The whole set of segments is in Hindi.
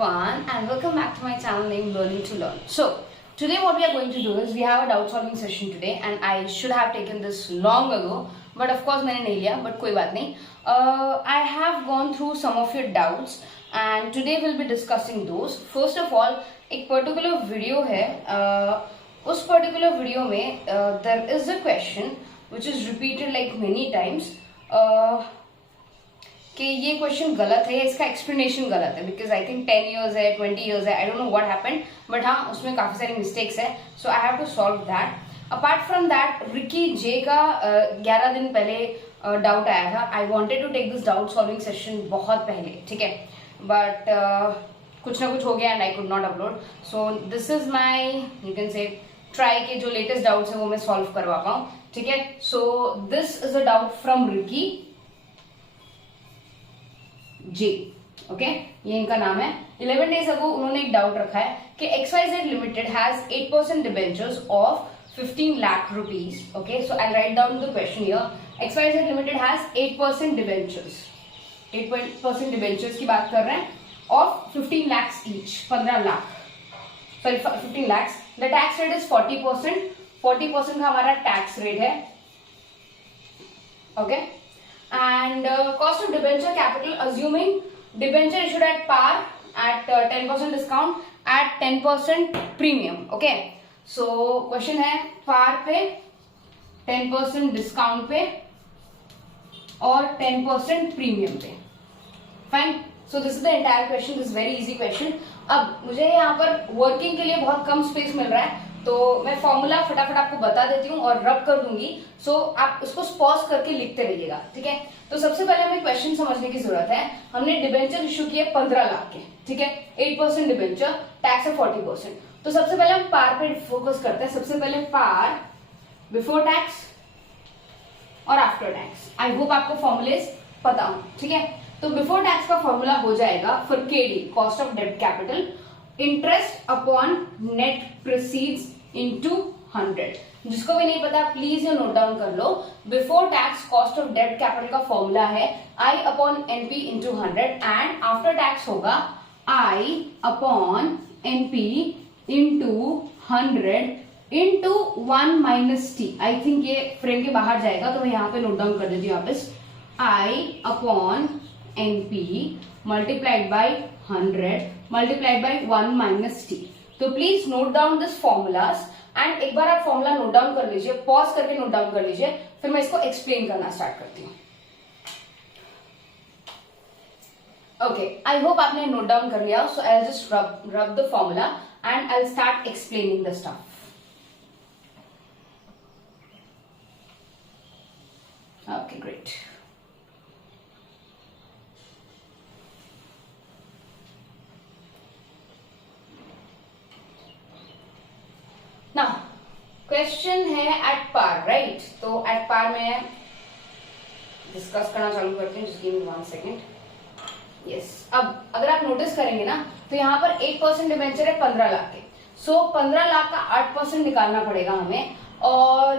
everyone and welcome back to my channel named Learning to Learn. So today what we are going to do is we have a doubt solving session today and I should have taken this long ago but of course मैंने नहीं लिया but कोई बात नहीं. I have gone through some of your doubts and today we'll be discussing those. First of all एक particular video है उस particular video में there is a question which is repeated like many times. कि ये क्वेश्चन गलत है, इसका एक्सप्लेनेशन गलत है बिकॉज आई थिंक 10 years है, 20 years है, I don't know what happened but हाँ उसमें काफी सारी मिस्टेक्स है. So I have to solve that. Apart from that Ricky J का 11 दिन पहले डाउट आया था. I wanted to take this doubt solving session बहुत पहले, ठीक है, बट कुछ ना कुछ हो गया and I could not upload. So this is my you can say try के जो लेटेस्ट डाउट्स है वो मैं सॉल्व करवा पाऊँ, ठीक है. So this is a doubt from Ricky ji, okay, ये इनका नाम है. 11 days अगो उन्होंने एक डाउट रखा है कि XYZ limited has 8% debentures of 15 lakh rupees. Okay, so I write down the question here. XYZ limited has 8% debentures, 8% debentures की बात कर रहे हैं of 15 lakhs each, 15 lakh, sorry 15 lakhs. The tax rate is 40%. 40% का हमारा टैक्स रेट है. Okay, and cost of debenture capital assuming debenture issued at par at 10% discount at 10% premium. Okay, so question है par पे 10% discount पे और 10% premium पे. Fine. So this is the entire question. This is very easy question. अब मुझे यहाँ पर वर्किंग के लिए बहुत कम स्पेस मिल रहा है तो मैं फॉर्मूला फटाफट आपको बता देती हूँ और रब कर दूंगी. सो आप उसको पॉज करके लिखते रहिएगा, ठीक है. तो सबसे पहले हमें क्वेश्चन समझने की जरूरत है. हमने डिबेंचर इश्यू किए 15 लाख के, ठीक है, 8% डिबेंचर, टैक्स है 40%. तो सबसे पहले हम पार पे फोकस करते हैं. सबसे पहले पार बिफोर टैक्स और आफ्टर टैक्स. आई होप आपको फॉर्मूलेज पता हो, ठीक है. तो बिफोर टैक्स का फॉर्मूला हो जाएगा फॉर केडी, कॉस्ट ऑफ डेब्ट capital, interest upon net proceeds into 100. जिसको भी नहीं पता प्लीज ये नोट डाउन कर लो. बिफोर टैक्स कॉस्ट ऑफ डेब्ट कैपिटल का फॉर्मूला है I upon NP into 100 and after tax होगा I upon NP into 100 into 1 minus T. I think ये फ्रेम के बाहर जाएगा तो मैं यहाँ पे नोट डाउन कर देती हूँ वापस. I upon NP multiplied by 100 multiplied by 1 minus T. तो please note down this formulas and एक बार आप फॉर्मूला नोट डाउन कर लीजिए, पॉज करके नोट डाउन कर लीजिए, फिर मैं इसको एक्सप्लेन करना स्टार्ट करती हूँ. ओके, आई होप आपने नोट डाउन कर लिया. So I just rub the formula and I start explaining the stuff. Okay, great. ना क्वेश्चन है एट पार, राइट. तो एट पार में डिस्कस करना चालू करते हैं. Just give me 1 second. Yes, अब अगर आप नोटिस करेंगे ना तो यहाँ पर 8% डिबेंचर है 15 लाख के. सो 15 लाख का 8% निकालना पड़ेगा हमें. और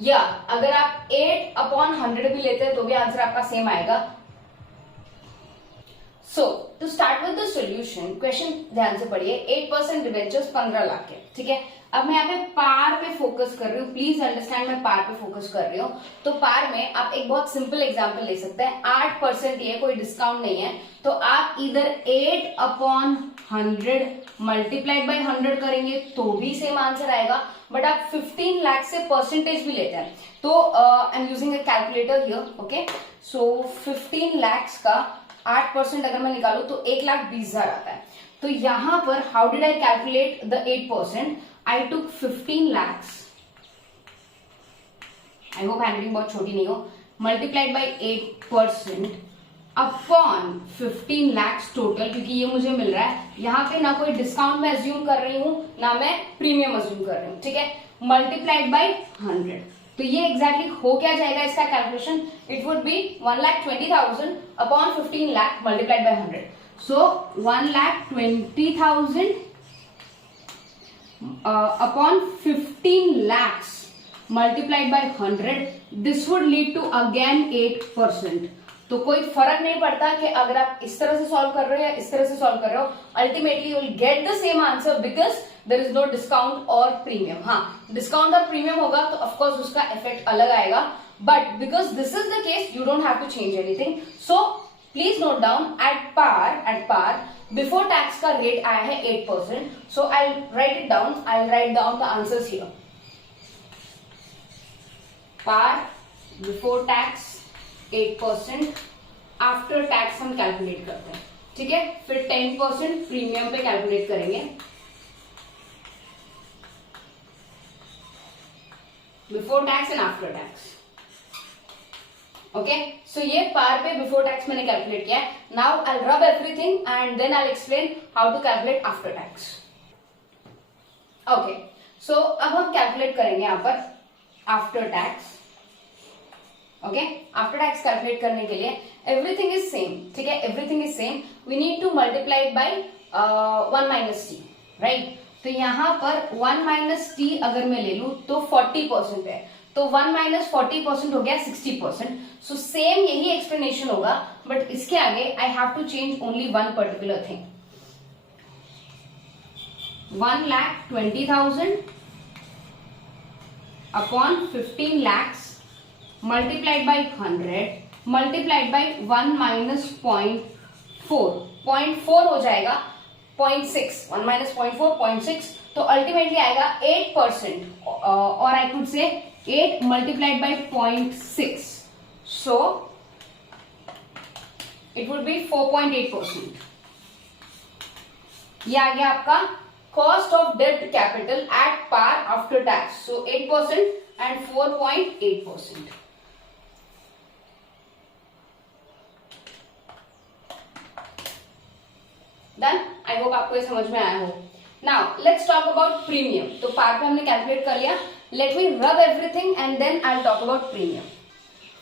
या अगर आप 8 अपॉन 100 भी लेते हैं तो भी आंसर आपका सेम आएगा. So to start with the solution, question ध्यान से पढ़िए. 8% डिबेंचर्स 15 लाख के, ठीक है. अब मैं यहाँ पे पार पे फोकस कर रही हूँ. प्लीज अंडरस्टैंड, मैं पार पे फोकस कर रही हूँ. तो पार में आप एक बहुत सिंपल एग्जांपल ले सकते हैं. 8% ये कोई डिस्काउंट नहीं है तो आप इधर 8 अपॉन 100 मल्टीप्लाइड बाई 100 करेंगे तो भी सेम आंसर आएगा. बट आप 15 लाख से परसेंटेज भी लेते हैं तो I am using a calculator here. Okay, so 15 lakh का 8% अगर मैं निकालू तो 1,20,000 आता है. तो यहां पर how did I calculate the 8%? I took 15 lakhs, I hope handling बहुत छोटी नहीं हो, multiplied by 8% upon 15 lakhs total, क्योंकि ये मुझे मिल रहा है. यहाँ पे ना कोई डिस्काउंट मैं अज्यूम कर रही हूँ ना मैं प्रीमियम अज्यूम कर रही हूँ, ठीक है. Multiplied by 100. तो ये एग्जैक्टली हो क्या जाएगा इसका calculation? It would be 1,20,000 upon 15 lakh multiplied by 100. So 1,20,000 upon 15 lakhs multiplied by 100. This would lead to again 8%. तो कोई फर्क नहीं पड़ता कि अगर आप इस तरह से सॉल्व कर रहे हो या इस तरह से सॉल्व कर रहे हो, ultimately you will get the same answer because there is no discount और प्रीमियम. हाँ, डिस्काउंट और प्रीमियम होगा तो ऑफकोर्स उसका इफेक्ट अलग आएगा, but because this is the case you don't have to change anything. So please note down at par before tax का रेट आया है 8%. So I write it down, I write down the answers here. Par before tax 8%, after tax हम कैलकुलेट करते हैं. ठीक है, फिर 10% प्रीमियम पे कैलकुलेट करेंगे. Before tax and after tax. Okay, so ये पार पे बिफोर टैक्स मैंने कैलकुलेट किया है. Now I rub everything and then I explain how to calculate after tax. Okay, so अब हम कैलकुलेट करेंगे यहां पर after tax. Okay, after tax calculate करने के लिए एवरीथिंग इज सेम. ठीक है, everything is same. We need to multiply by 1 minus T, right. तो यहां पर 1 माइनस टी अगर मैं ले लूं तो 40% है, तो 1 माइनस 40% हो गया 60%. सो सेम यही एक्सप्लेनेशन होगा, बट इसके आगे I have to change only one particular thing. 1,20,000 upon 15 lakhs multiplied by 100 multiplied by 1 minus 0.4. 0.4 हो जाएगा 0.6. 1 minus 0.4 0.6. तो अल्टीमेटली आएगा 8%, और I could say 8 multiplied by 0.6. So it would be 4.8%. ये आ गया आपका cost of debt capital at par after tax. So 8% and 4.8%. Done. I hope आपको ये समझ में आया हो. Now let's talk about premium. तो पार पे हमने कैलकुलेट कर लिया. Let me rub everything and then I talk about premium.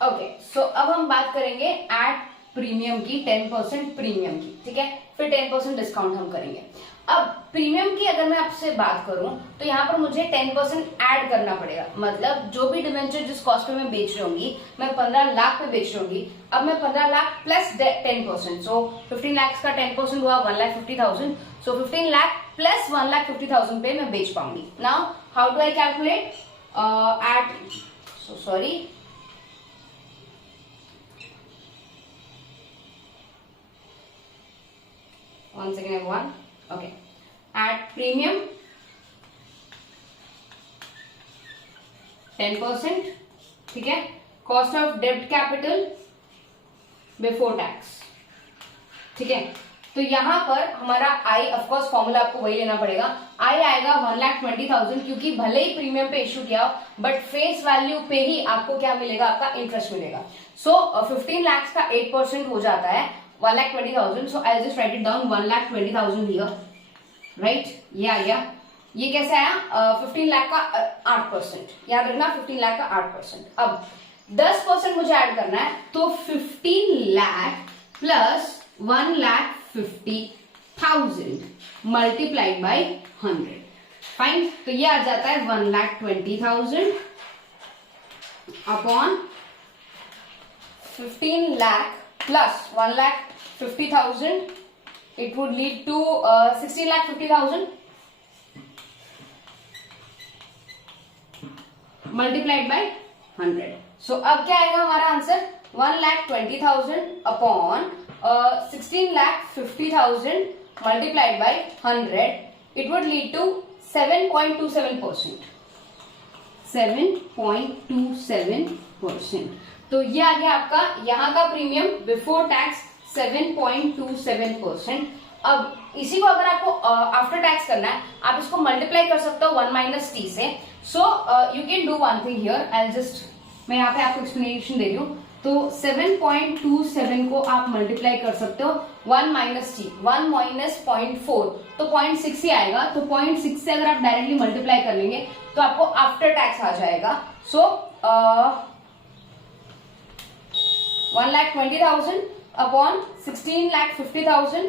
Okay, so अब हम बात करेंगे एट प्रीमियम की, 10% प्रीमियम की. ठीक है, फिर 10% डिस्काउंट हम करेंगे. अब प्रीमियम की अगर मैं आपसे बात करूं तो यहाँ पर मुझे 10% ऐड करना पड़ेगा. मतलब जो भी डिवेंचर जिस कॉस्ट पे मैं बेच रही होंगी, मैं 15 लाख पे बेच रही होंगी. अब मैं 15 लाख प्लस 10%, सो 15 लाख का 10% हुआ 1,50,000. सो 15 लाख प्लस 1,50,000 पे मैं बेच पाऊंगी. Now how do I calculate at, so sorry, one second everyone. Okay, at premium 10%. ठीक है, कॉस्ट ऑफ डेब्ट कैपिटल बिफोर टैक्स. ठीक है, तो यहां पर हमारा आई, ऑफ कोर्स फॉर्मूला आपको वही लेना पड़ेगा. आई आएगा 1,20,000, क्योंकि भले ही प्रीमियम पे इश्यू किया बट फेस वैल्यू पे ही आपको क्या मिलेगा, आपका इंटरेस्ट मिलेगा. सो 15 लाख का 8% हो जाता है 1,20,000. So I just write it down 1,20,000 here, right. ये आ गया. ये कैसे आया, 15 लाख का 8%. याद रखना 15 लाख का 8%. अब 10% मुझे ऐड करना है, तो 15 lakh plus 1,50,000 multiplied by 100. Fine, तो ये आ जाता है 1,20,000 upon 15 lakh plus 1,50,000. It would lead to 16,50,000 multiplied by 100. So अब क्या आएगा हमारा answer, 1,20,000 upon 16,50,000 multiplied by 100. It would lead to 7.27%. 7.27%. तो ये आ गया आपका यहाँ का प्रीमियम बिफोर टैक्स 7.27%. अब इसी को अगर आपको आफ्टर टैक्स करना है, आप इसको मल्टीप्लाई कर सकते हो 1 माइनस टी से. सो you can do one thing here. I just, मैं यहाँ पे आपको एक्सप्लेनेशन दे रही हूँ. तो 7.27 को आप मल्टीप्लाई कर सकते हो 1 माइनस टी. 1 माइनस 0.4 तो 0.6 ही आएगा. तो 0.6 से अगर आप डायरेक्टली मल्टीप्लाई कर लेंगे तो आपको आफ्टर टैक्स आ जाएगा. सो 1,20,000 upon 16,50,000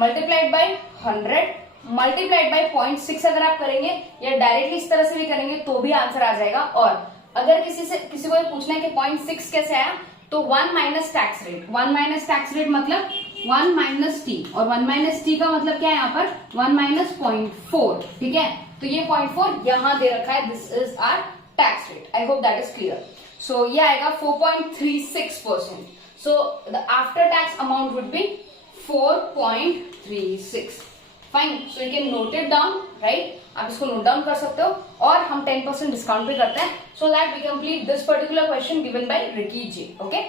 multiplied by 100 multiplied by 0.6 अगर आप करेंगे या डायरेक्टली इस तरह से भी करेंगे तो भी आंसर आ जाएगा. और अगर किसी को पूछना है कि 0.6 कैसे आया, तो 1 minus tax rate, 1 minus tax rate मतलब 1 माइनस टी, और 1 माइनस टी का मतलब क्या है यहाँ पर 1 माइनस 0.4, ठीक है। तो ये 0.4 यहां दे रखा है, this is our tax rate. I hope that is clear. So ये आएगा 4.36%. So the after tax amount would be 4.36. Fine, so you can note it down, right. आप इसको नोट डाउन कर सकते हो, और हम 10% डिस्काउंट भी करते हैं, so that we complete this particular question given by Ricky ji. Okay,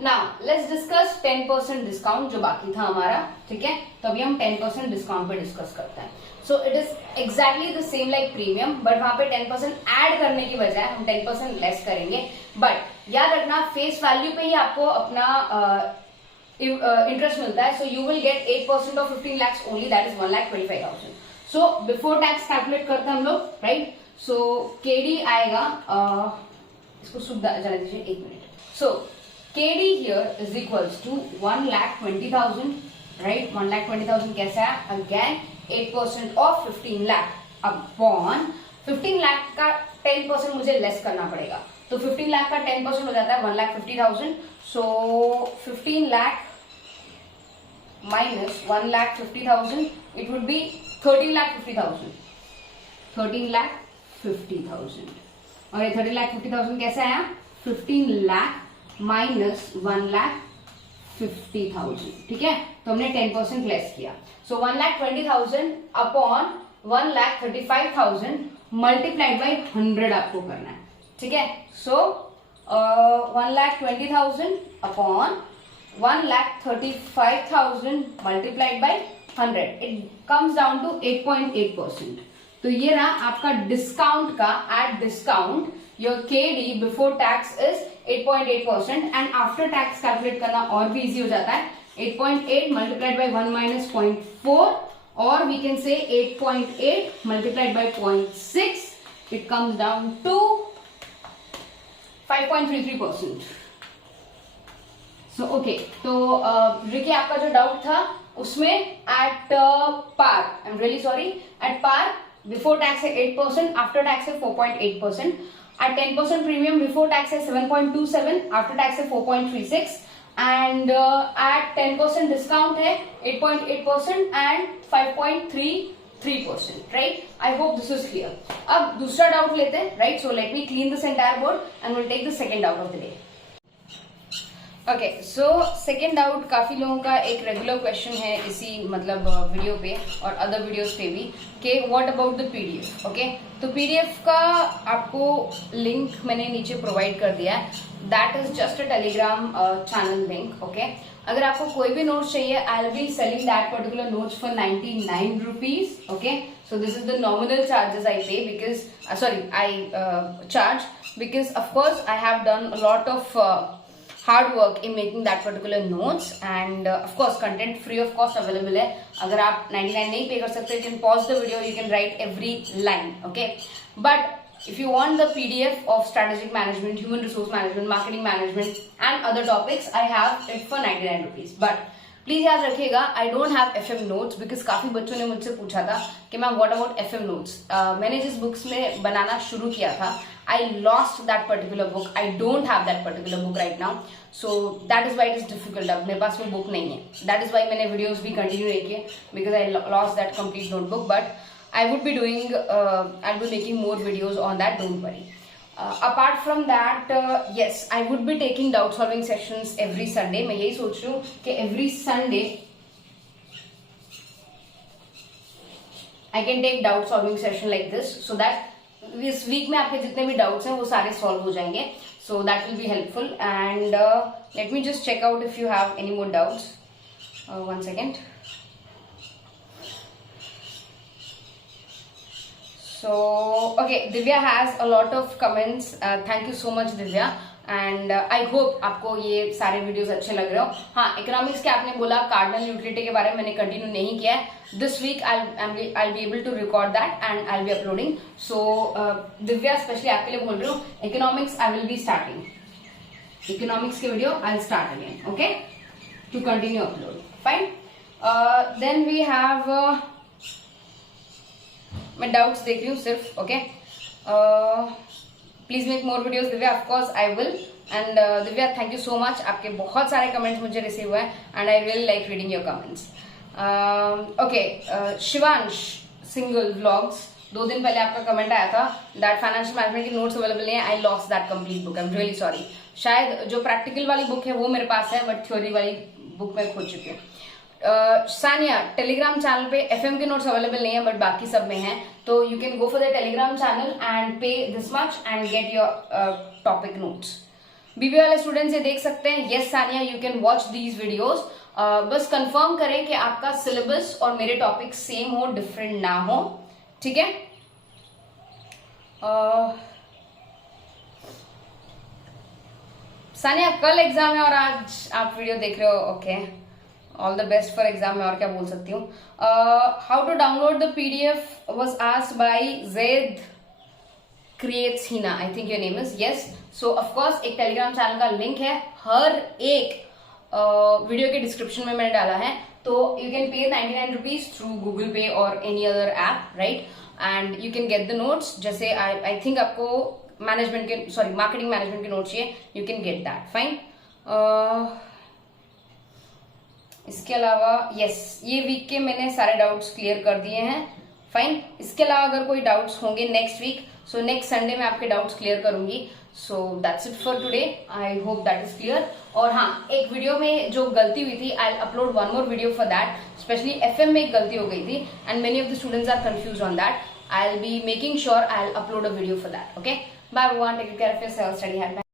now let's discuss 10% discount जो बाकी था हमारा, ठीक है। तो अभी हम 10% डिस्काउंट पे डिस्कस करते हैं। So it is exactly the same like premium, but वहां पे 10% ऐड करने की बजाय हम 10% लेस करेंगे। बट याद रखना, फेस वैल्यू पे ही आपको अपना इंटरेस्ट मिलता है। So you will gate 8% of 15 lakhs only, that is 1,25,000. So before tax calculate करते हैं हम लोग, राइट। सो केडी आएगा, इसको सुख जाने दीजिए 1 minute. So KD here is equals to 1,20,000, right? 1,20,000 कैसा है? Again 8% of 15 lakh upon 15 lakh का 10% मुझे लेस करना पड़ेगा। तो 15 लाख का 10% हो जाता है 1,50,000. सो 15 lakh minus 1,50,000, it would be 13,50,000. 13,50,000. और ये 13,50,000 कैसे आया? 15 लाख माइनस 1,50,000, ठीक है। तो हमने 10% लेस किया। सो 1,20,000 अपॉन 1,35,000 मल्टीप्लाइड बाई 100 आपको करना है, ठीक है। So 1,20,000 upon 1,35,000 multiplied by 100, it comes down to 8.8%. तो ये रहा आपका डिस्काउंट का, at discount your KD before tax is 8.8%, and after tax calculate करना और भी इजी हो जाता है। 8.8 मल्टीप्लाइड बाई 1 माइनस 0.4, और we can say 8.8 multiplied by 0.6, it comes down to 5.33%. So okay, तो रिकी आपका जो डाउट था उसमें at par, I am really sorry, at par before tax है 8%, आफ्टर टैक्स है 4.8%. At 10% premium before tax है 7.27, after tax है 4.36, and at 10% discount है 8.8% and 5.33%, right? I hope this is clear. अब दूसरा डाउट लेते हैं, right? So let me clean this entire board and we'll take the second doubt of the day. Okay, so second doubt काफी लोगों का एक रेगुलर क्वेश्चन है इसी मतलब वीडियो पे और अदर वीडियोस पे भी, कि what about the PDF. Okay, तो पीडीएफ का आपको लिंक मैंने नीचे प्रोवाइड कर दिया है, that is just a Telegram channel link. Okay, अगर आपको कोई भी नोट्स चाहिए, I will be selling that particular notes for 99 rupees. Okay, so this is the nominal charges I pay, because I charge because of course I have done a lot of hard work in making that particular notes, and of course content free of cost available है। अगर आप 99 नहीं पे कर सकते, you can pause the video, you can write every line, okay? But if you want the PDF of strategic management, human resource management, marketing management and other topics, I have it for 99 rupees. But please याद रखिएगा, I don't have FM notes, because काफी बच्चों ने मुझसे पूछा था कि ma'am what about FM notes. मैंने जिस बुक्स में बनाना शुरू किया था, I lost that particular book, I don't have that particular book right now, so that is why it is difficult. अब मेरे पास वो बुक नहीं है, दैट इज वाई मैंने वीडियोज भी कंटिन्यू नहीं किए, because I lost that complete notebook. But I would be doing, I will be making more videos on that, don't worry. Apart from that, yes, I would be taking doubt solving sessions every Sunday. मैं यही सोच रही हूँ कि every Sunday I can take doubt solving session like this, so that इस week में आपके जितने भी doubts हैं वो सारे solve हो जाएंगे, so that will be helpful. And let me just check out if you have any more doubts. 1 second. So okay, Divya has a lot of comments. Thank you so much Divya, and I hope आपको ये सारे वीडियोस अच्छे लग रहे हो। हाँ, इकोनॉमिक्स के आपने बोला कार्डिनल यूटिलिटी के बारे में मैंने कंटिन्यू नहीं किया है। This week I'll be able to record that and I'll be uploading. So Divya specially आपके लिए बोल रही हूँ, economics I will be starting. Economics के video I'll start again, okay, to continue upload. Fine. Then we have मैं डाउट्स देख रही हूँ सिर्फ. Okay, please make more videos Divya. Of course I will. And Divya, thank you so much. आपके बहुत सारे कमेंट्स मुझे रिसीव हुए हैं and I really like reading your comments. Okay, Shivansh single vlogs, 2 दिन पहले आपका कमेंट आया था दैट फाइनेंशियल मैनेजमेंट की नोट्स अवेलेबल नहीं है. I lost that complete book. I am really sorry. शायद जो प्रैक्टिकल वाली बुक है वो मेरे पास है, बट थ्योरी वाली बुक मैं खो चुकी हूँ. सानिया, टेलीग्राम चैनल पे एफएम के नोट्स अवेलेबल नहीं है बट बाकी सब में है, तो you can go for the Telegram channel and pay this much and get your topic notes. BB वाले स्टूडेंट्स ये देख सकते हैं. Yes Sania, you can watch these videos. बस कंफर्म करें कि आपका सिलेबस और मेरे टॉपिक सेम हो, डिफरेंट ना हो. ठीक है. सानिया, कल एग्जाम है और आज आप वीडियो देख रहे हो. Okay, all the best for exam में, और क्या बोल सकती हूँ. How to download the PDF was asked by Zaid creates Hina, I think your name is. Yes, so of course एक टेलीग्राम चैनल का लिंक है, हर एक वीडियो के डिस्क्रिप्शन में मैंने डाला है. तो you can pay 99 rupees through Google पे और any other app, right, and you can get the notes. जैसे आई थिंक आपको मैनेजमेंट के, सॉरी, मार्केटिंग मैनेजमेंट के नोट्स चाहिए, you can get that. Fine. इसके अलावा यस, ये वीक के मैंने सारे डाउट्स क्लियर कर दिए हैं. फाइन. इसके अलावा अगर कोई डाउट्स होंगे next week, so next Sunday में आपके डाउट्स क्लियर करूंगी. So that's it for today. I hope that is clear. और हाँ, एक वीडियो में जो गलती हुई थी, I upload one more video for that. Specially FM में एक गलती हो गई थी and many of the students are confuse on that. I will be making sure I will upload a video for that. Okay, bye everyone, take care of yourself, study hard.